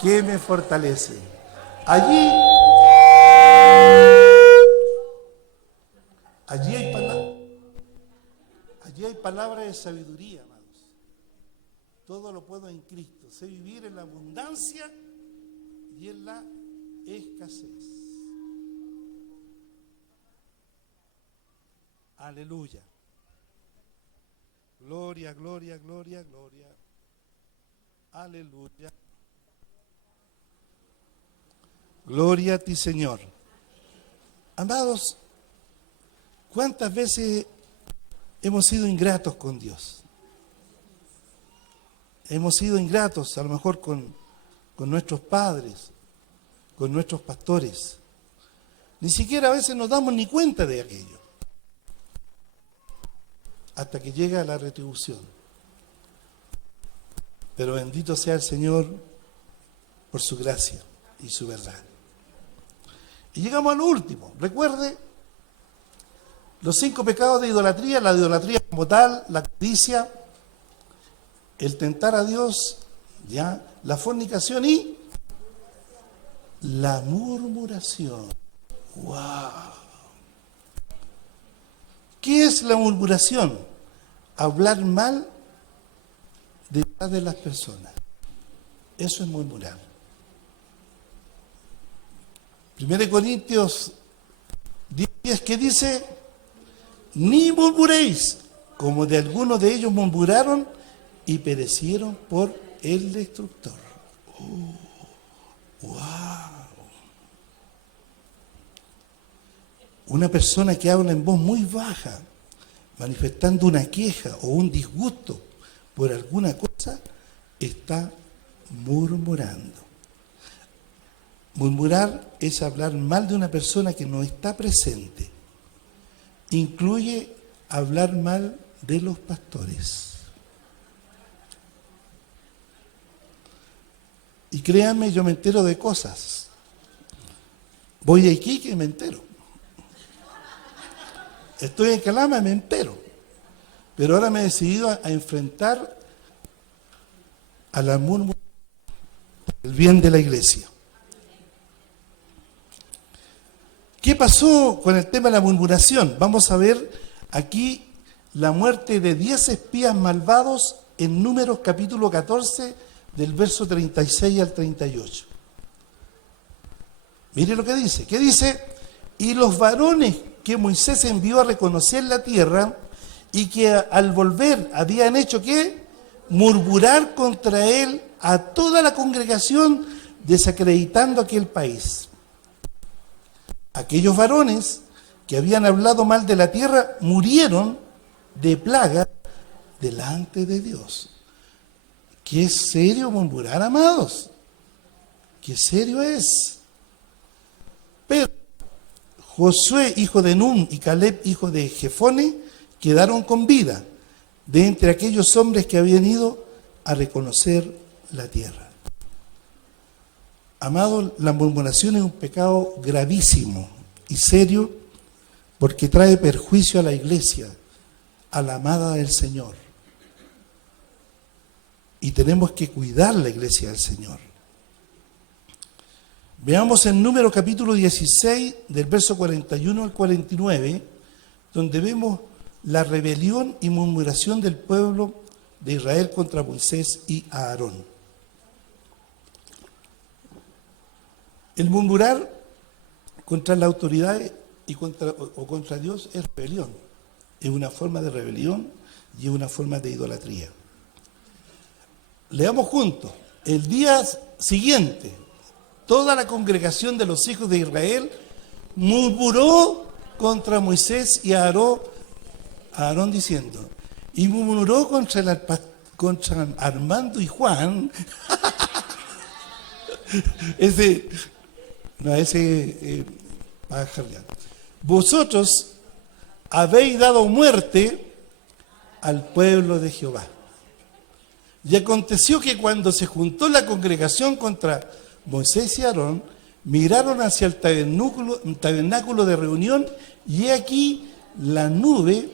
que me fortalece. Allí hay palabra de sabiduría, amados. Todo lo puedo en Cristo. Sé vivir en la abundancia y en la escasez. Aleluya. Gloria, gloria, gloria, gloria. Aleluya. Gloria a ti, Señor. Amados, ¿cuántas veces hemos sido ingratos con Dios? hemos sido ingratos a lo mejor con nuestros padres, con nuestros pastores. Ni siquiera a veces nos damos ni cuenta de aquello, hasta que llega la retribución. Pero bendito sea el Señor por su gracia y su verdad. Y llegamos a lo último. Recuerde los 5 pecados de idolatría: la idolatría como tal, la codicia, el tentar a Dios, ya, la fornicación y la murmuración. ¡Wow! ¿Qué es la murmuración? Hablar mal detrás de las personas. Eso es murmurar. 1 Corintios 10, ¿qué dice? Ni murmuréis, como de algunos de ellos murmuraron y perecieron por el destructor. ¡Wow! Una persona que habla en voz muy baja, manifestando una queja o un disgusto por alguna cosa, está murmurando. Murmurar es hablar mal de una persona que no está presente. Incluye hablar mal de los pastores. Y créanme, yo me entero de cosas. Voy a Iquique y me entero. Estoy en Calama y me entero. Pero ahora me he decidido a enfrentar a la murmuración, el bien de la iglesia. ¿Qué pasó con el tema de la murmuración? Vamos a ver aquí la muerte de 10 espías malvados en Números capítulo 14, del verso 36 al 38. Mire lo que dice. ¿Qué dice? Y los varones que Moisés envió a reconocer la tierra y que al volver habían hecho ¿qué? Murmurar contra él a toda la congregación, desacreditando aquel país. Aquellos varones que habían hablado mal de la tierra murieron de plaga delante de Dios. Qué serio murmurar, amados. Qué serio es. Pero Josué, hijo de Nun, y Caleb, hijo de Jefone, quedaron con vida de entre aquellos hombres que habían ido a reconocer la tierra. Amados, la murmuración es un pecado gravísimo y serio porque trae perjuicio a la iglesia, a la amada del Señor. Y tenemos que cuidar la iglesia del Señor. Veamos en Números capítulo 16, del verso 41 al 49, donde vemos la rebelión y murmuración del pueblo de Israel contra Moisés y Aarón. El murmurar contra la autoridad y contra Dios es rebelión. Es una forma de rebelión y es una forma de idolatría. Leamos juntos. El día siguiente, toda la congregación de los hijos de Israel murmuró contra Moisés y Aarón diciendo, y murmuró contra Armando y Juan. Vosotros habéis dado muerte al pueblo de Jehová. Y aconteció que cuando se juntó la congregación contra Moisés y Aarón, miraron hacia el tabernáculo de reunión, y he aquí la nube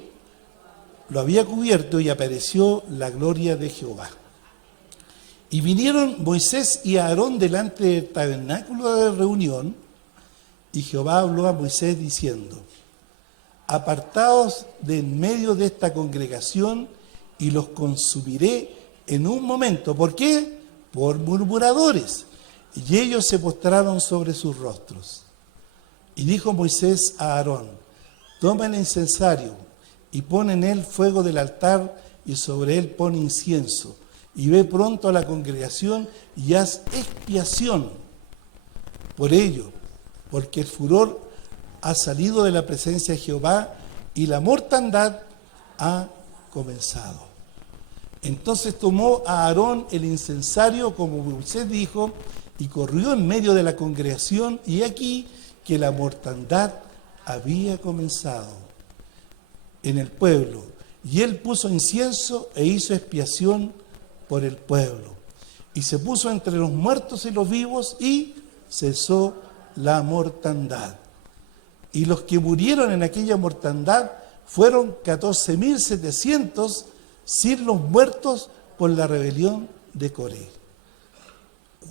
lo había cubierto y apareció la gloria de Jehová. Y vinieron Moisés y Aarón delante del tabernáculo de reunión, y Jehová habló a Moisés diciendo, apartaos de en medio de esta congregación y los consumiré en un momento. ¿Por qué? Por murmuradores. Y ellos se postraron sobre sus rostros. Y dijo Moisés a Aarón, toma el incensario y pon en él fuego del altar y sobre él pon incienso. Y ve pronto a la congregación y haz expiación por ello, porque el furor ha salido de la presencia de Jehová y la mortandad ha comenzado. Entonces tomó a Aarón el incensario, como Moisés dijo, y corrió en medio de la congregación, y aquí que la mortandad había comenzado en el pueblo. Y él puso incienso e hizo expiación por el pueblo. Y se puso entre los muertos y los vivos, y cesó la mortandad. Y los que murieron en aquella mortandad fueron 14.700, sin los muertos por la rebelión de Coré.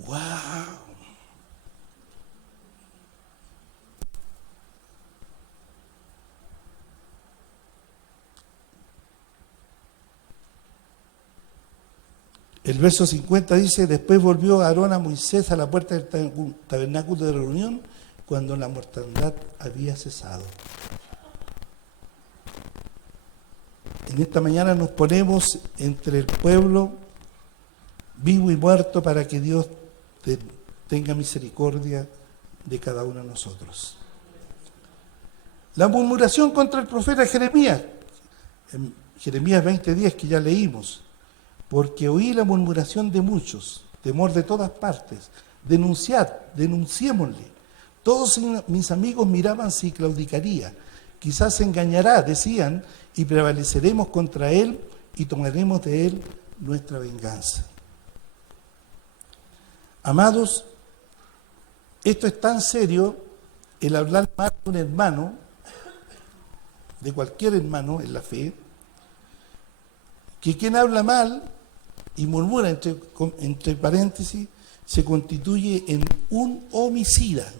¡Wow! El verso 50 dice: después volvió Aarón a Moisés a la puerta del tabernáculo de reunión, cuando la mortandad había cesado. En esta mañana nos ponemos entre el pueblo vivo y muerto para que Dios tenga misericordia de cada uno de nosotros. La murmuración contra el profeta Jeremías, en Jeremías 20:10, que ya leímos: porque oí la murmuración de muchos, temor de todas partes, denunciémosle. Todos mis amigos miraban si claudicaría, quizás se engañará, decían, y prevaleceremos contra él y tomaremos de él nuestra venganza. Amados, esto es tan serio, el hablar mal de un hermano, de cualquier hermano en la fe, que quien habla mal y murmura, entre paréntesis, se constituye en un homicida.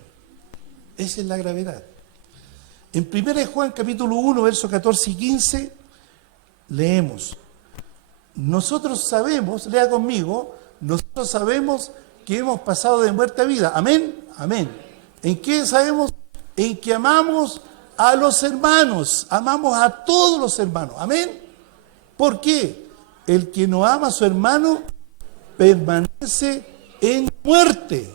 Esa es la gravedad. En 1 Juan capítulo 1, versos 14 y 15, leemos: nosotros sabemos, lea conmigo, nosotros sabemos que hemos pasado de muerte a vida. Amén, amén. ¿En qué sabemos? En que amamos a los hermanos, amamos a todos los hermanos. Amén. ¿Por qué? El que no ama a su hermano permanece en muerte.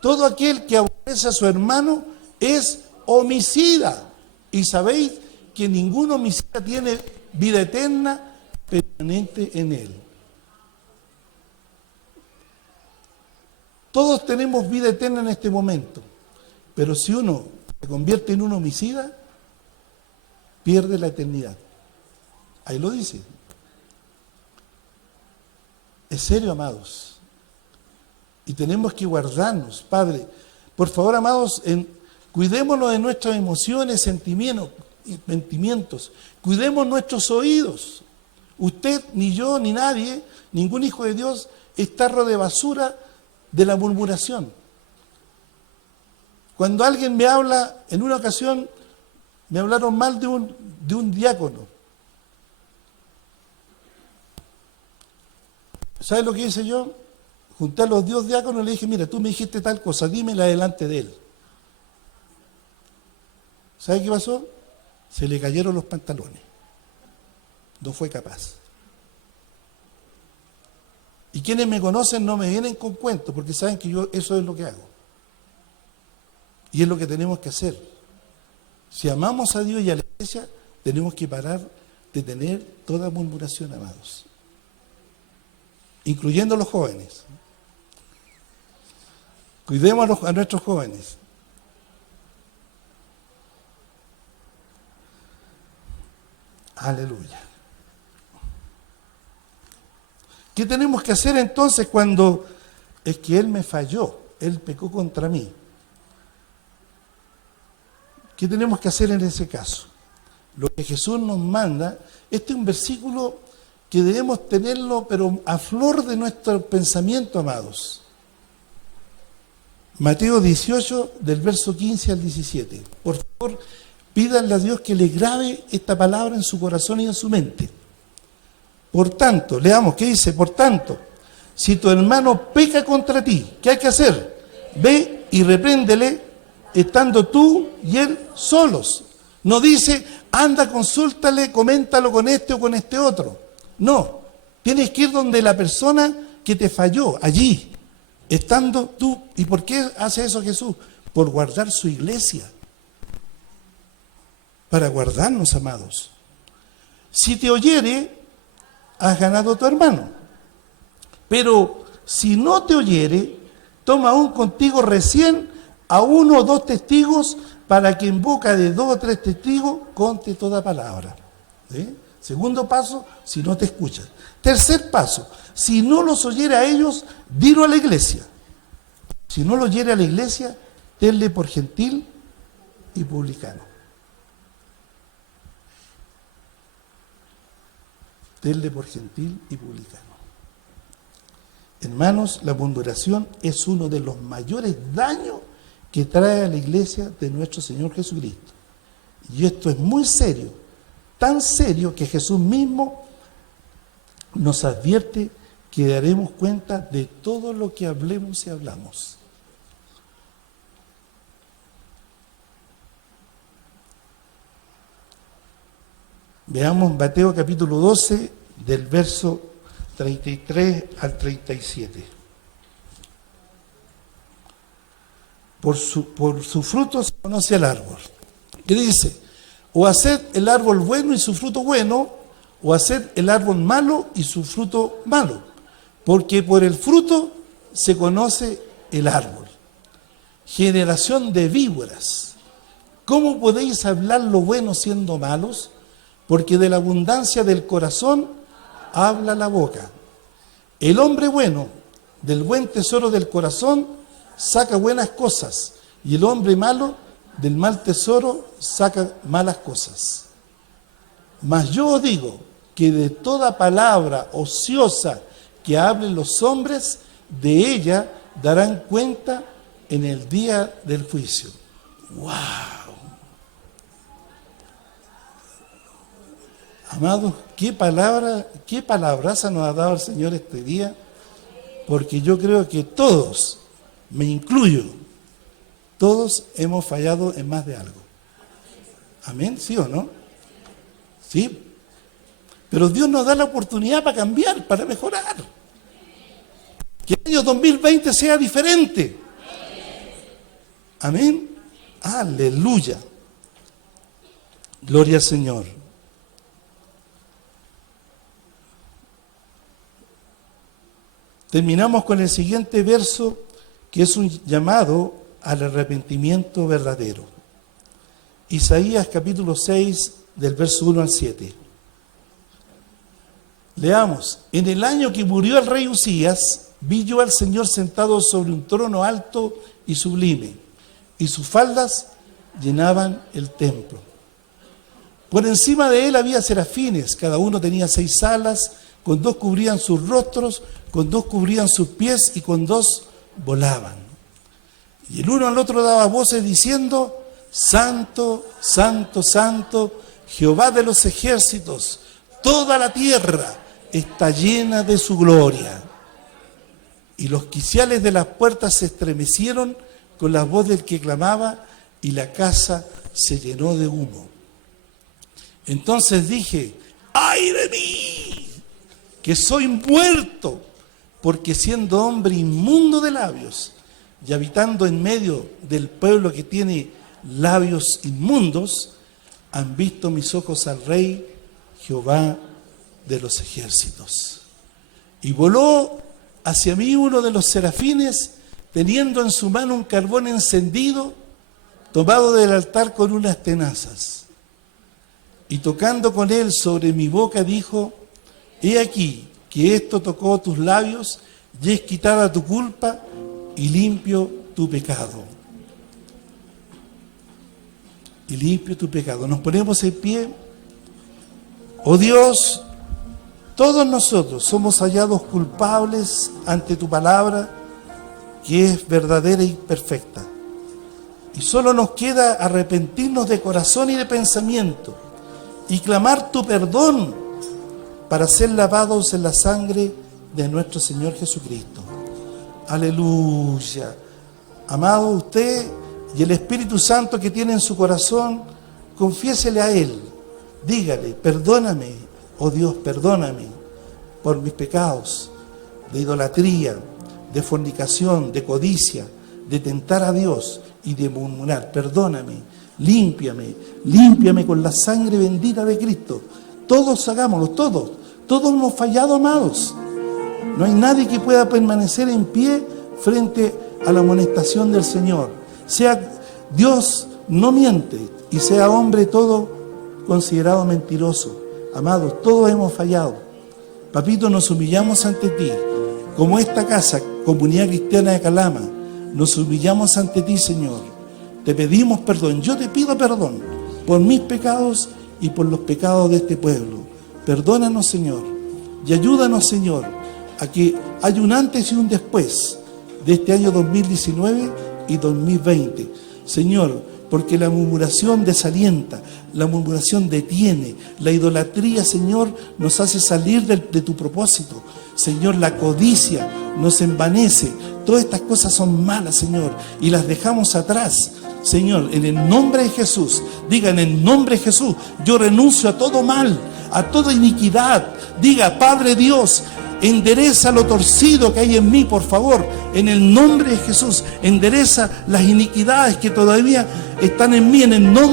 Todo aquel que aborrece a su hermano es homicida. Y sabéis que ningún homicida tiene vida eterna permanente en él. Todos tenemos vida eterna en este momento, pero si uno se convierte en un homicida, pierde la eternidad. Ahí lo dice. Es serio, amados. Y tenemos que guardarnos, Padre. Por favor, amados, cuidémonos de nuestras emociones, sentimientos. Cuidemos nuestros oídos. Usted, ni yo, ni nadie, ningún hijo de Dios es tarro de basura de la murmuración. Cuando alguien me habla, en una ocasión me hablaron mal de un diácono. ¿Sabes lo que hice yo? Junté a los 10 diáconos y le dije: mira, tú me dijiste tal cosa, dímela delante de él. ¿Sabes qué pasó? Se le cayeron los pantalones. No fue capaz. Y quienes me conocen no me vienen con cuentos, porque saben que yo eso es lo que hago. Y es lo que tenemos que hacer. Si amamos a Dios y a la iglesia, tenemos que parar de tener toda murmuración, amados. Incluyendo a los jóvenes. Cuidemos a nuestros jóvenes. Aleluya. ¿Qué tenemos que hacer entonces cuando es que Él me falló? Él pecó contra mí. ¿Qué tenemos que hacer en ese caso? Lo que Jesús nos manda, este es un versículo que debemos tenerlo, pero a flor de nuestro pensamiento, amados. Mateo 18, del verso 15 al 17. Por favor, pídanle a Dios que le grabe esta palabra en su corazón y en su mente. Por tanto, leamos, ¿qué dice? Por tanto, si tu hermano peca contra ti, ¿qué hay que hacer? Ve y repréndele, estando tú y él solos. No dice, anda, consúltale, coméntalo con este o con este otro. No, tienes que ir donde la persona que te falló, allí, estando tú. ¿Y por qué hace eso Jesús? Por guardar su iglesia. Para guardarnos, amados. Si te oyere, has ganado a tu hermano. Pero si no te oyere, toma aún contigo recién a 1 o 2 testigos, para que en boca de 2 o 3 testigos conte toda palabra. ¿Sí? Segundo paso, si no te escuchan. Tercer paso, si no los oyere a ellos, dilo a la iglesia. Si no lo oyere a la iglesia, tenle por gentil y publicano. Tenle por gentil y publicano. Hermanos, la murmuración es uno de los mayores daños que trae a la iglesia de nuestro Señor Jesucristo. Y esto es muy serio, tan serio que Jesús mismo nos advierte que daremos cuenta de todo lo que hablemos y hablamos. Veamos Mateo capítulo 12, del verso 33 al 37. Por su fruto se conoce el árbol. ¿Qué dice? O haced el árbol bueno y su fruto bueno, o haced el árbol malo y su fruto malo. Porque por el fruto se conoce el árbol. Generación de víboras, ¿cómo podéis hablar lo bueno siendo malos? Porque de la abundancia del corazón habla la boca. El hombre bueno, del buen tesoro del corazón, saca buenas cosas, y el hombre malo, del mal tesoro, saca malas cosas. Mas yo os digo que de toda palabra ociosa que hablen los hombres, de ella darán cuenta en el día del juicio. ¡Wow! Amados, qué palabraza nos ha dado el Señor este día, porque yo creo que todos, me incluyo, todos hemos fallado en más de algo. ¿Amén? ¿Sí o no? Sí. Pero Dios nos da la oportunidad para cambiar, para mejorar. Que el año 2020 sea diferente. Amén. Aleluya. Gloria al Señor. Terminamos con el siguiente verso, que es un llamado al arrepentimiento verdadero. Isaías capítulo 6, del verso 1 al 7. Leamos. En el año que murió el rey Usías, vi yo al Señor sentado sobre un trono alto y sublime, y sus faldas llenaban el templo. Por encima de él había serafines, cada uno tenía 6 alas, con 2 cubrían sus rostros, con 2 cubrían sus pies y con 2 volaban. Y el uno al otro daba voces diciendo: Santo, Santo, Santo, Jehová de los ejércitos, toda la tierra está llena de su gloria. Y los quiciales de las puertas se estremecieron con la voz del que clamaba, y la casa se llenó de humo. Entonces dije: ¡ay de mí, que soy muerto! Porque siendo hombre inmundo de labios y habitando en medio del pueblo que tiene labios inmundos, han visto mis ojos al Rey, Jehová de los ejércitos. Y voló hacia mí uno de los serafines, teniendo en su mano un carbón encendido, tomado del altar con unas tenazas. Y tocando con él sobre mi boca, dijo: he aquí que esto tocó tus labios, y es quitada tu culpa y limpio tu pecado. Y limpio tu pecado. Nos ponemos en pie. Oh Dios, todos nosotros somos hallados culpables ante tu palabra, que es verdadera y perfecta. Y solo nos queda arrepentirnos de corazón y de pensamiento, y clamar tu perdón para ser lavados en la sangre de nuestro Señor Jesucristo. Aleluya. Amado, usted y el Espíritu Santo que tiene en su corazón, confiésele a Él. Dígale: perdóname, oh Dios, perdóname por mis pecados de idolatría, de fornicación, de codicia, de tentar a Dios y de murmurar. Perdóname, límpiame con la sangre bendita de Cristo. Todos hagámoslo, Todos hemos fallado, amados. No hay nadie que pueda permanecer en pie frente a la amonestación del Señor. Dios no miente y sea hombre todo considerado mentiroso. Amados, todos hemos fallado. Papito, nos humillamos ante ti. Como esta casa, Comunidad Cristiana de Calama, nos humillamos ante ti, Señor. Te pedimos perdón. Yo te pido perdón por mis pecados y por los pecados de este pueblo. Perdónanos, Señor, y ayúdanos, Señor, a que haya un antes y un después de este año 2019 y 2020. Señor, porque la murmuración desalienta, la murmuración detiene, la idolatría, Señor, nos hace salir de tu propósito. Señor, la codicia nos envanece. Todas estas cosas son malas, Señor, y las dejamos atrás. Señor, en el nombre de Jesús, diga en el nombre de Jesús, yo renuncio a todo mal, a toda iniquidad. Diga, Padre Dios, endereza lo torcido que hay en mí, por favor, en el nombre de Jesús. Endereza las iniquidades que todavía están en mí, en el nombre